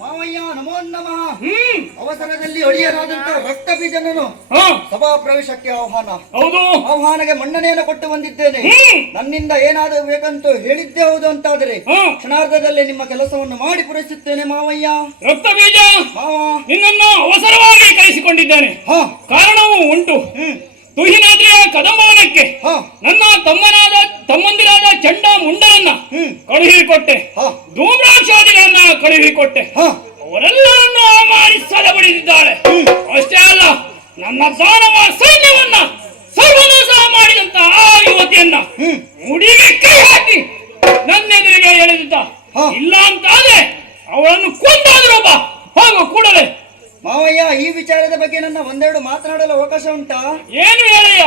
ಮಾವಯ್ಯ ನಮೋ ನಮಃ. ಅವಸರದಲ್ಲಿ ಅಳಿಯರಾದಂತಹ ರಕ್ತ ಬೀಜನನ್ನು ಸಭಾ ಪ್ರವೇಶಕ್ಕೆ ಆಹ್ವಾನಗೆ ಮನ್ನಣೆಯನ್ನು ಕೊಟ್ಟು ಬಂದಿದ್ದೇನೆ. ನನ್ನಿಂದ ಏನಾದರೂ ಬೇಕಂತ ಹೇಳಿದ್ದೇ ಹೌದು ಅಂತಾದರೆ ಕ್ಷಣಾರ್ಧದಲ್ಲೇ ನಿಮ್ಮ ಕೆಲಸವನ್ನು ಮಾಡಿ ಪೂರೈಸುತ್ತೇನೆ ಮಾವಯ್ಯ. ರಕ್ತ ಬೀಜ ಮಾವ, ನಿನ್ನನ್ನು ಅವಸರವಾಗಿ ಕರೆಸಿಕೊಂಡಿದ್ದೇನೆ. ಕಾರಣವೂ ಉಂಟು. ತುಹಿನಾದ್ರಿಯ ಕದಂಬವನಕ್ಕೆ ನನ್ನ ತಮ್ಮಂದಿರಾದ ಚಂಡ ಮುಂಡರನ್ನ ಕಳುಹಿಕೊಟ್ಟೆ, ಧೂಮ್ರಾಕ್ಷಾದಿಗಳನ್ನ ಕಳುಹಿಕೊಟ್ಟೆ. ಅವರೆಲ್ಲರನ್ನು ಅವಮಾನಿಸದೆ ಬಡಿದಿದ್ದಾರೆ. ಅಷ್ಟೇ ಅಲ್ಲ, ನನ್ನ ದಾನವ ಸೈನ್ಯವನ್ನ ಸರ್ವನಾಶ ಮಾಡಿದಂತ ಆ ಯುವತಿಯನ್ನ ಮುಡಿಗೆ ಕೈ ಹಾಕಿ ನನ್ನೆದುರಿಗೆ ಎಳೆದಿದ್ದ. ಇಲ್ಲ ಅಂತಾದ್ರೆ ಅವಳನ್ನು ಕೊಂದಾದ್ರು ಬಾ, ಹೋಗು ಕೂಡಲೇ. ಮಾವಯ್ಯ, ಈ ವಿಚಾರದ ಬಗ್ಗೆ ನನ್ನ ಒಂದೆರಡು ಮಾತನಾಡಲು ಅವಕಾಶ ಉಂಟಾ? ಏನು ಹೇಳಯ್ಯ?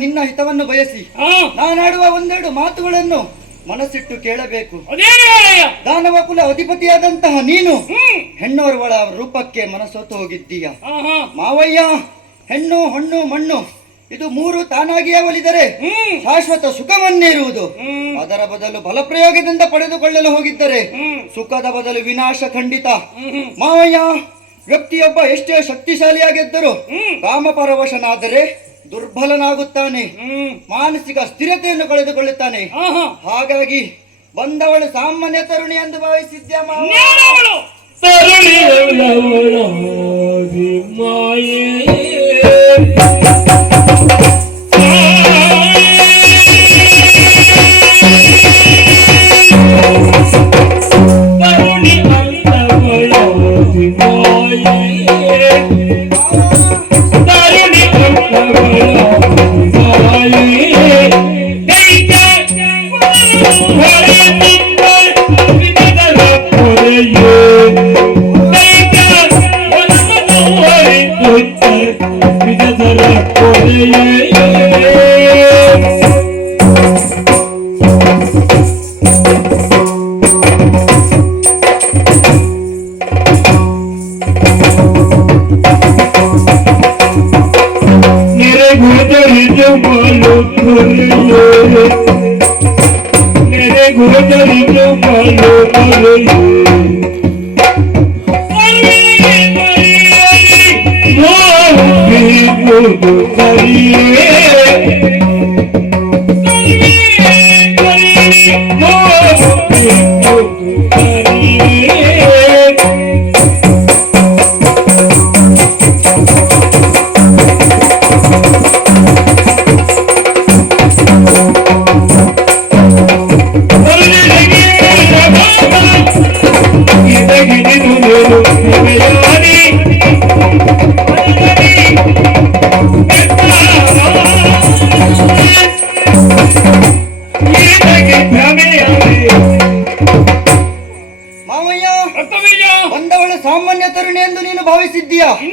ನಿನ್ನ ಹಿತವನ್ನು ಬಯಸಿ ನಾನಾಡುವ ಒಂದೆರಡು ಮಾತುಗಳನ್ನು ಮನಸ್ಸಿಟ್ಟು ಕೇಳಬೇಕು. ದಾನವ ಕುಲ ಅಧಿಪತಿಯಾದಂತಹ ನೀನು ಹೆಣ್ಣೋರ್ವಳ ರೂಪಕ್ಕೆ ಮನಸ್ಸೋತು ಹೋಗಿದ್ದೀಯ ಮಾವಯ್ಯ. ಹೆಣ್ಣು ಹೊಣ್ಣು ಮಣ್ಣು ಇದು ಮೂರು ತಾನಾಗಿಯೇ ಒಲಿದರೆ ಶಾಶ್ವತ ಸುಖವನ್ನೇರುವುದು. ಅದರ ಬದಲು ಬಲಪ್ರಯೋಗದಿಂದ ಪಡೆದುಕೊಳ್ಳಲು ಹೋಗಿದ್ದರೆ ಸುಖದ ಬದಲು ವಿನಾಶ ಖಂಡಿತ ಮಾವಯ್ಯ. ವ್ಯಕ್ತಿಯೊಬ್ಬ ಎಷ್ಟೇ ಶಕ್ತಿಶಾಲಿಯಾಗಿದ್ದರೂ ಕಾಮಪರವಶನಾದರೆ ದುರ್ಬಲನಾಗುತ್ತಾನೆ, ಮಾನಸಿಕ ಸ್ಥಿರತೆಯನ್ನು ಕಳೆದುಕೊಳ್ಳುತ್ತಾನೆ. ಹಾಗಾಗಿ ಬಂದವಳು ಸಾಮಾನ್ಯ ತರುಣಿ ಎಂದು ಭಾವಿಸಿದ್ಯಾ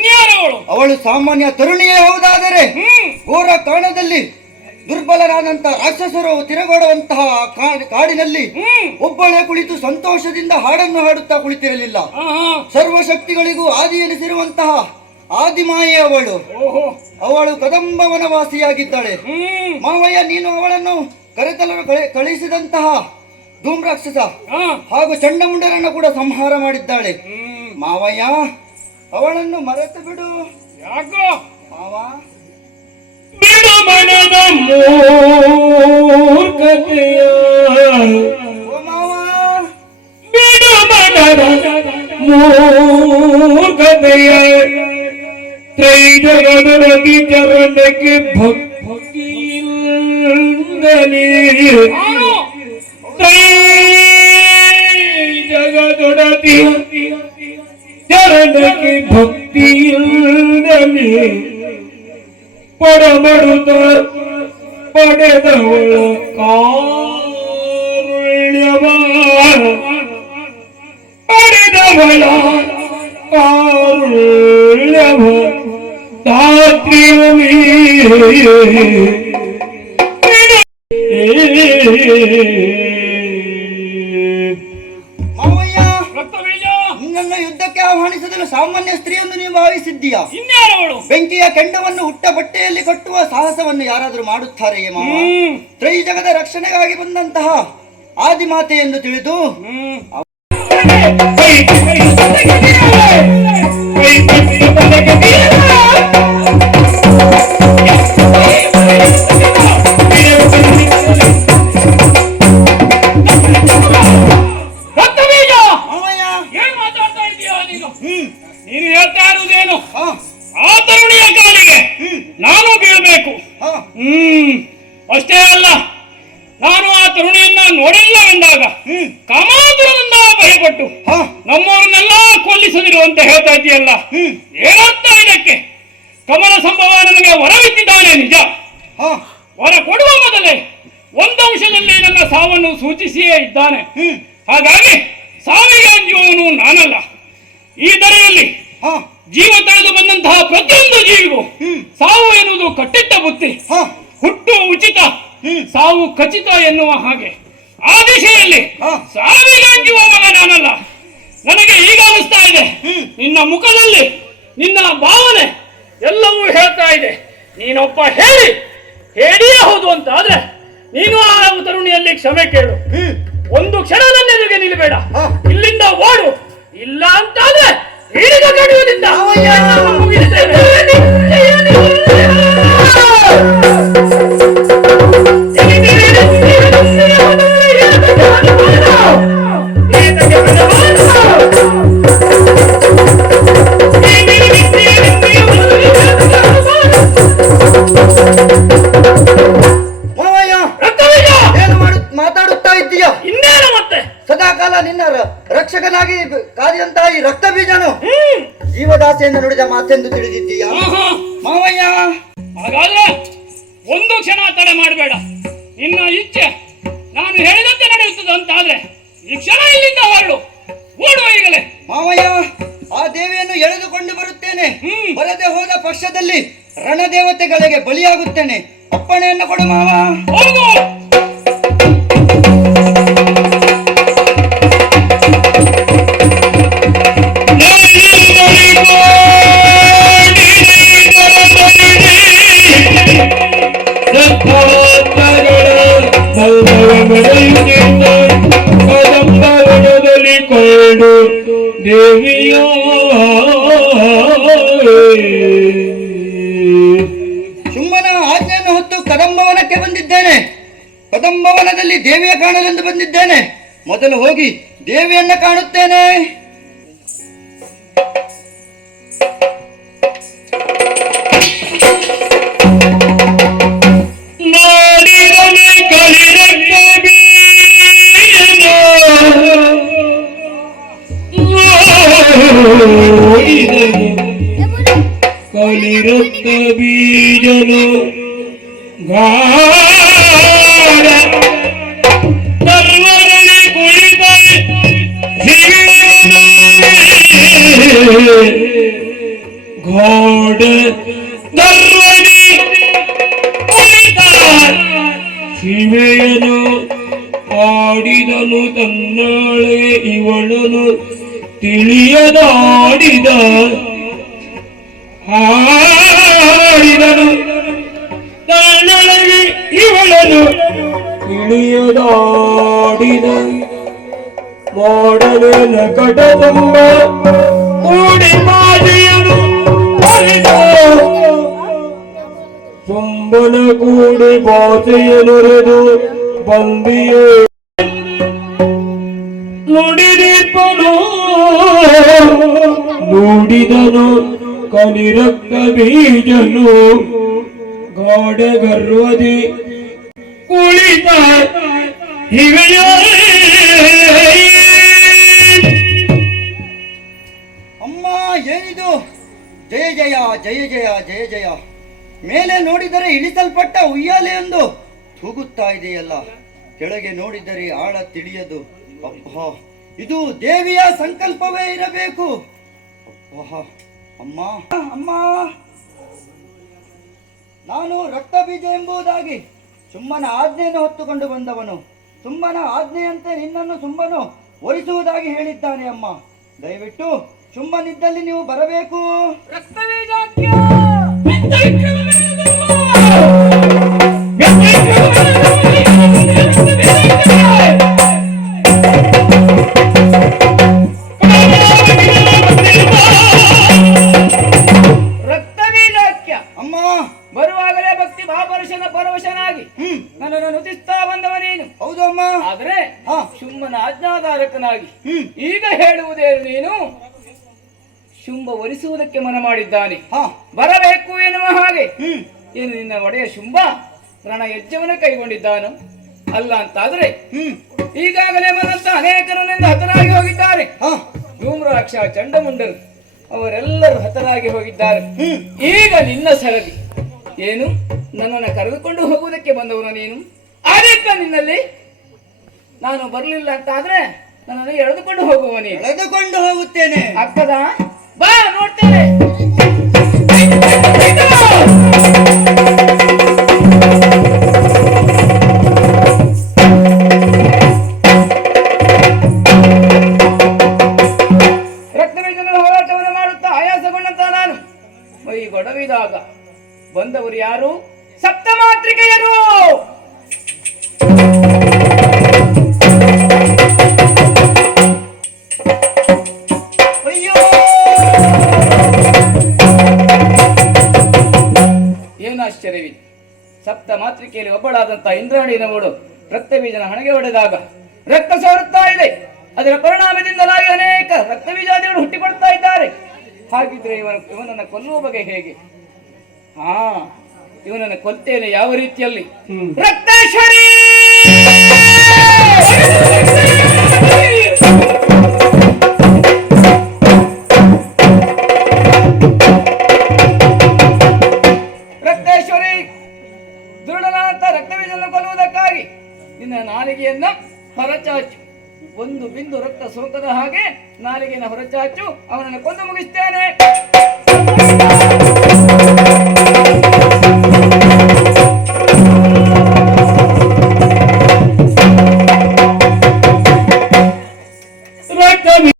ಇನ್ಯಾರವಳು? ಅವಳು ಸಾಮಾನ್ಯ ತರುಣಿಯೇ ಹೌದಾದರೆ ಘೋರ ಕಾಣದಲ್ಲಿ ದುರ್ಬಲರಾದಂತಹ ರಾಕ್ಷಸರು ತಿರುಗಾಡುವಂತಹ ಕಾಡಿನಲ್ಲಿ ಒಬ್ಬಳೇ ಕುಳಿತು ಸಂತೋಷದಿಂದ ಹಾಡನ್ನು ಹಾಡುತ್ತಾ ಕುಳಿತಿರಲಿಲ್ಲ. ಸರ್ವಶಕ್ತಿಗಳಿಗೂ ಆದಿ ಎನಿಸಿರುವಂತಹ ಆದಿಮಾಯೆ ಅವಳು. ಅವಳು ಕದಂಬ ವನವಾಸಿಯಾಗಿದ್ದಾಳೆ. ಮಾವಯ್ಯ, ನೀನು ಅವಳನ್ನು ಕರೆತಲರು ಕಳಿಸಿದಂತಹ ಧೂಮ್ರಾಕ್ಷಸ ಹಾಗೂ ಚಂಡಮುಂಡರನ್ನು ಕೂಡ ಸಂಹಾರ ಮಾಡಿದ್ದಾಳೆ. ಮಾವಯ್ಯ, ಅವಳನ್ನು ಮರೆತು ಬಿಡು. ಯಾಕೋ ಮಾವ? ಬಿಡು ಮನದ ಮೂರ್ಖತೆಯ, ಓ ಮಾವ, ಬಿಡು ಮನದ ಮೂರ್ಖತೆಯ, ತ್ರೈಜಗದೊಡಗಿ ಚರಣಕ್ಕೆ ಭಕ್ತಿಯಿಂದಲೇ, ತ್ರೈಜಗದೊಡಗಿ ಚರಣಕ್ಕೆ ಭಕ್ತಿಯಿಂದಲೇ ಪಡಮಡುತ್ತ ಪಡೆದವಳ ಕಾರುಣ್ಯವ, ಪಡೆದವಳ ಕಾರುಣ್ಯವ ಧಾತ್ರಿಯಮೀ ನಿನ್ನನ್ನು ಯುದ್ಧಕ್ಕೆ ಆಹ್ವಾನಿಸಲು ಸಾಮಾನ್ಯ ಸ್ತ್ರೀಯನ್ನು ನೀವು ಭಾವಿಸಿದ್ದೀಯಾ? ಇನ್ಯಾರವಳು? ಬೆಂಕಿಯ ಕೆಂಡವನ್ನು ಹುಟ್ಟ ಬಟ್ಟೆಯಲ್ಲಿ ಕಟ್ಟುವ ಸಾಹಸವನ್ನು ಯಾರಾದರೂ ಮಾಡುತ್ತಾರೆಯೇ ಮಾವ? ತ್ರೈಜಗದ ರಕ್ಷಣೆಗಾಗಿ ಬಂದಂತಹ ಆದಿಮಾತೆ ಎಂದು ತಿಳಿದು ನೀನು ಹೇಳ್ತಾ ಇರುವುದೇನು? ಆ ತರುಣಿಯ ಕಾಲಿಗೆ ನಾನು ಬೀಳಬೇಕು. ಅಷ್ಟೇ ಅಲ್ಲ, ನಾನು ಆ ತರುಣಿಯನ್ನ ನೋಡಿಲ್ಲವೆಂದಾಗ ಕಾಮಾತುರದಿಂದ ಭಯಪಟ್ಟು ನಮ್ಮವರನ್ನೆಲ್ಲ ಕೊಲ್ಲಿಸದಿರುವಂತೆ ಹೇಳ್ತಾ ಇದೆಯಲ್ಲ, ಏನರ್ಥ ಇದಕ್ಕೆ? ಕಮಲ ಸಂಭವ ನನಗೆ ವರವಿಟ್ಟಿದ್ದಾನೆ ನಿಜ. ವರ ಕೊಡುವ ಮೊದಲೇ ಒಂದಂಶದಲ್ಲಿ ನನ್ನ ಸಾವನ್ನು ಸೂಚಿಸಿಯೇ ಇದ್ದಾನೆ. ಹಾಗಾಗಿ ಸಾವಿಗೆ ಅಂಜುವವನು ನಾನಲ್ಲ. ಈ ದರೆಯಲ್ಲಿ ಜೀವ ತಳೆದು ಬಂದಂತಹ ಪ್ರತಿಯೊಂದು ಜೀವಿಗೂ ಸಾವು ಎನ್ನುವುದು ಕಟ್ಟಿಟ್ಟ ಬುತ್ತಿ. ಹುಟ್ಟು ಉಚಿತ, ಸಾವು ಖಚಿತ ಎನ್ನುವ ಹಾಗೆ ಆ ದಿಶೆಯಲ್ಲಿ ಸಾವಿಗೆ ಅಂಜುವ ಮಗ ನಾನಲ್ಲ. ನನಗೆ ಈಗ ಅನಿಸ್ತಾ ಇದೆ, ನಿನ್ನ ಮುಖದಲ್ಲಿ ನಿನ್ನ ಭಾವನೆ ಎಲ್ಲವೂ ಹೇಳ್ತಾ ಇದೆ. ನೀನೊಬ್ಬ ಹೇಳಿಯೇ ಹೌದು ಅಂತ ಆದ್ರೆ ನೀನು ಆ ತರುಣಿಯಲ್ಲಿ ಕ್ಷಮೆ ಕೇಳು. ಒಂದು ಕ್ಷಣ ನನ್ನ ಎದುರಿಗೆ ನಿಲ್ಲಬೇಡ, ಇಲ್ಲಿಂದ ಓಡು. ಇಲ್ಲ ಅಂತಾದ್ರೆ ಹಿಡಿದ ಕಡಿಯುವುದಿಲ್ಲ ಮುಗಿಸ್ತೇನೆ. ಮಾತಾಡುತ್ತಾ ಇದ್ದೀಯ? ಇನ್ನೇನು ಮತ್ತೆ? ಸದಾಕಾಲ ನಿನ್ನ ರಕ್ಷಕನಾಗಿ ಕಾದಿದಂತಹ ಈ ರಕ್ತ ಬೀಜನು ಜೀವದಾಸೆಯಿಂದ ನುಡಿದ ಮಾತೆಂದು ತಿಳಿದಿದ್ದೀಯ ಮಾವಯ್ಯ? ಹಾಗಾದ್ರೆ ಒಂದು ಕ್ಷಣ ತಡೆ ಮಾಡಬೇಡ. ನಿನ್ನ ಇಚ್ಛೆ ನಾನು ಹೇಳಿದಂತೆ ನಡೆಯುತ್ತದೆ ಅಂತಾದ್ರೆ ಈ ಕ್ಷಣ ಇಲ್ಲಿಂದ ಹೊರಡು, ಓಡುವ ಈಗಲೇ. ಮಾವಯ್ಯ, ಆ ದೇವಿಯನ್ನು ಎಳೆದುಕೊಂಡು ಬರುತ್ತೇನೆ. ಬರದೆ ಹೋದ ಪಕ್ಷದಲ್ಲಿ ರಣದೇವತೆಗಳಿಗೆ ಬಲಿಯಾಗುತ್ತೇನೆ. ಅಪ್ಪಣೆಯನ್ನು ಕೊಡು ಮಾವ. ಹೋಗು. ದೇವಿಯ ಶುಂಭನ ಆಜ್ಞೆಯನ್ನು ಹೊತ್ತು ಕದಂಬವನಕ್ಕೆ ಬಂದಿದ್ದೇನೆ. ಕದಂಬವನದಲ್ಲಿ ದೇವಿಯ ಕಾಣಲೆಂದು ಬಂದಿದ್ದೇನೆ. ಮೊದಲು ಹೋಗಿ ದೇವಿಯನ್ನ ಕಾಣುತ್ತೇನೆ. ಕಲಿರಕ್ತ ಬೀಜನು ಗಾಢ ಸರ್ವರಲ್ಲಿ ಕುಳಿತ ಘೋಡ ಗರ್ವದಿ ಕುಳಿತ ಶಿವೆಯನು ಆಡಿದನು ತನ್ನಳೆ ಇವಳನು ತಿಳಿಯದಾಡಿದ ಹಾಡಿದನು ತನ್ನೊಳಗೆ ಇವಳನು ತಿಳಿಯದಾಡಿದ ಮಾಡಲಿನ ಕಟದಂಬ ಕೂಡಿ ಮಾದಿಯನು ತುಂಬನ ಕೂಡಿ ಬಾಸೆಯನುರೆದು ಬಂದಿಯೇ ನುಡಿದಿಪ್ಪನು ನುಡಿದನು ಕಲಿರಕ್ತ ಬೀಜನು ಗಾಢ ಗರ್ವದಿ ಕುಳಿತ ಹಿವೆಯ ಅಮ್ಮ ಏನಿದು? ಜಯ ಜಯ ಜಯ ಜಯ ಜಯ ಜಯ. ಮೇಲೆ ನೋಡಿದರೆ ಇಳಿಸಲ್ಪಟ್ಟ ಉಯ್ಯಾಲೆಯೊಂದು ತೂಗುತ್ತಾ ಇದೆಯಲ್ಲ, ಕೆಳಗೆ ನೋಡಿದರೆ ಆಳ ತಿಳಿಯದು. ಅಬ್ಬಾ, ಇದು ದೇವಿಯ ಸಂಕಲ್ಪವೇ ಇರಬೇಕು. ಅಬ್ಬಾ, ಅಮ್ಮ ಅಮ್ಮ, ನಾನು ರಕ್ತ ಬೀಜ ಎಂಬುದಾಗಿ ಸುಮ್ಮನ ಆಜ್ಞೆಯನ್ನು ಹೊತ್ತುಕೊಂಡು ಬಂದವನು. ಸುಮ್ಮನ ಆಜ್ಞೆಯಂತೆ ನಿನ್ನನ್ನು ಸುಮ್ಮನು ಒರಿಸುವುದಾಗಿ ಹೇಳಿದ್ದಾನೆ. ಅಮ್ಮ, ದಯವಿಟ್ಟು ಸುಮ್ಮನಿದ್ದಲ್ಲಿ ನೀವು ಬರಬೇಕು. ಅಮ್ಮ, ಬರುವಾಗಲೇ ಭಕ್ತಿ ಪರವಶನಾಗಿ ನನ್ನನ್ನು ನುತಿಸ್ತಾ ಬಂದವ ನೀನು. ಹೌದು ಅಮ್ಮ. ಆದರೆ ಹಾ, ಶುಂಭನ ಆಜ್ಞಾಧಾರಕನಾಗಿ ಈಗ ಹೇಳುವುದೇನು ನೀನು? ಶುಂಭ ಒಲಿಸುವುದಕ್ಕೆ ಮನ ಮಾಡಿದ್ದಾನೆ, ಬರಬೇಕು ಎನ್ನುವ ಹಾಗೆ. ಏನು ನಿನ್ನ ಒಡೆಯ ಶುಂಭ ರಣಯಜ್ಞವನ್ನು ಕೈಗೊಂಡಿದ್ದಾನು ಅಲ್ಲ ಅಂತಾದ್ರೆ ಈಗಾಗಲೇ ಮನಂತ ಅನೇಕರನ್ನಿಂದ ಹತರಾಗಿ ಹೋಗಿದ್ದಾರೆ. ಧೂಮ್ರಾಕ್ಷ, ಚಂಡಮುಂಡರು ಅವರೆಲ್ಲರೂ ಹತರಾಗಿ ಹೋಗಿದ್ದಾರೆ. ಈಗ ನಿನ್ನ ಸರದಿ ಏನು? ನನ್ನನ್ನು ಕರೆದುಕೊಂಡು ಹೋಗುವುದಕ್ಕೆ ಬಂದವನು ನೀನು. ಅದಕ್ಕೆ ನಿನ್ನಲ್ಲಿ ನಾನು ಬರಲಿಲ್ಲ ಅಂತಾದ್ರೆ ನನ್ನನ್ನು ಎಳೆದುಕೊಂಡು ಹೋಗುವ ನೀನು. ಎಳೆದುಕೊಂಡು ಹೋಗುತ್ತೇನೆ. ಆಗ್ತದಾ? ಬಾ, ನೋಡ್ತೇನೆ. ರಕ್ತಬೀಜನ ಹೋರಾಟವನ್ನು ಮಾಡುತ್ತಾ ಆಯಾಸಗೊಂಡಂತ ನಾನು ಮೈ ಗೊಡವಿದಾಗ ಬಂದವರು ಯಾರು? ಸಪ್ತಮಾತ್ರಿಕೆಯರು. ಅಯ್ಯೋ, ಏನು ಆಶ್ಚರ್ಯವಿದೆ! ಸಪ್ತ ಮಾತೃಕೆಯಲ್ಲಿ ಒಬ್ಬಳಾದಂತಹ ಇಂದ್ರಾಣಿನವಳು ರಕ್ತಬೀಜನ ಹಣೆಗೆ ಹೊಡೆದಾಗ ರಕ್ತ ಸೋರುತ್ತಾ ಇದೆ. ಅದರ ಪರಿಣಾಮದಿಂದಲಾಗಿ ಅನೇಕ ರಕ್ತಬೀಜಾದಿಗಳು ಹುಟ್ಟಿಕೊಡ್ತಾ ಇದ್ದಾರೆ. ಹಾಗಿದ್ರೆ ಇವನನ್ನು ಕೊಲ್ಲುವ ಬಗೆ ಹೇಗೆ? ಇವನನ್ನು ಕೊಲ್ತೇನೆ. ಯಾವ ರೀತಿಯಲ್ಲಿ? ರಕ್ತೇಶ್ವರಿ! ರಕ್ತೇಶ್ವರಿ, ದುರುಡನಾದಂತ ರಕ್ತಬೀಜವನ್ನು ಕೊಲ್ಲುವುದಕ್ಕಾಗಿ ನಿನ್ನ ನಾಲಿಗೆಯನ್ನ ಹೊರಚಾಚು. ಒಂದು ಬಿಂದು ರಕ್ತ ಸೋಕದ ಹಾಗೆ ನಾಲಿಗೆಯನ್ನು ಹೊರಚಾಚು. ಅವನನ್ನು ಕೊಂದು ಮುಗಿಸ್ತೇನೆ.